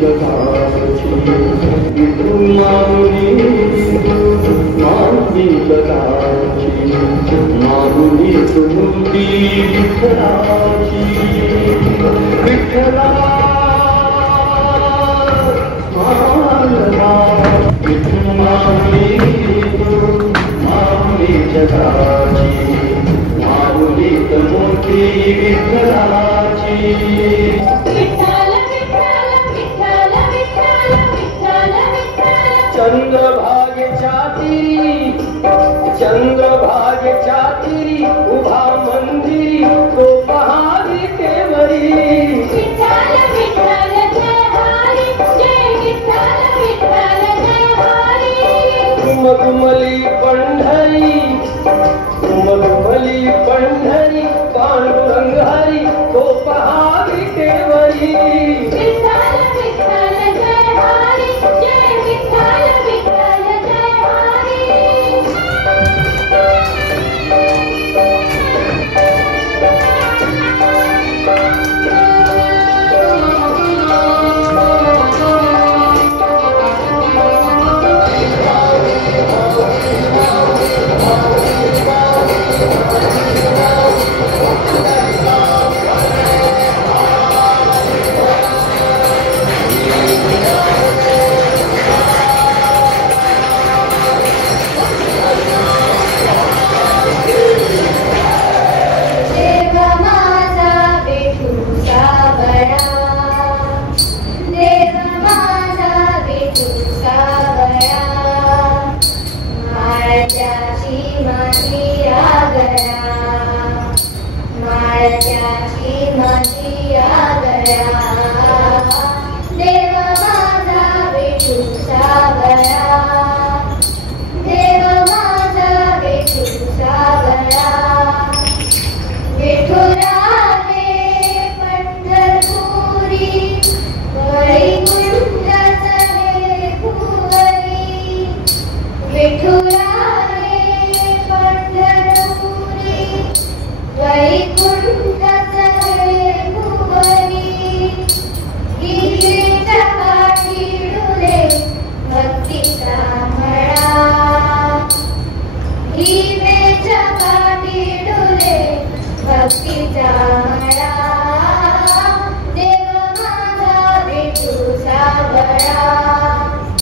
जगाची माऊली माऊली जगाची माऊली तुमची विठ्ठलाची विठ्ठला मालवा माऊली माऊली जगाची माऊली तुमची विठ्ठलाची चंद्रभागेच्या तीरी उभा मंदिरी तो पहारी केवरी विठ्ठल विठ्ठल जय हरी जय विठ्ठल विठ्ठल जय हरी मधुमली पंढरी पांडुरंग हरी तो पहारी केवरी विठ्ठल विठ्ठल जय हरी जय विठ्ठल विठ्ठल जय हरी वैकुंठ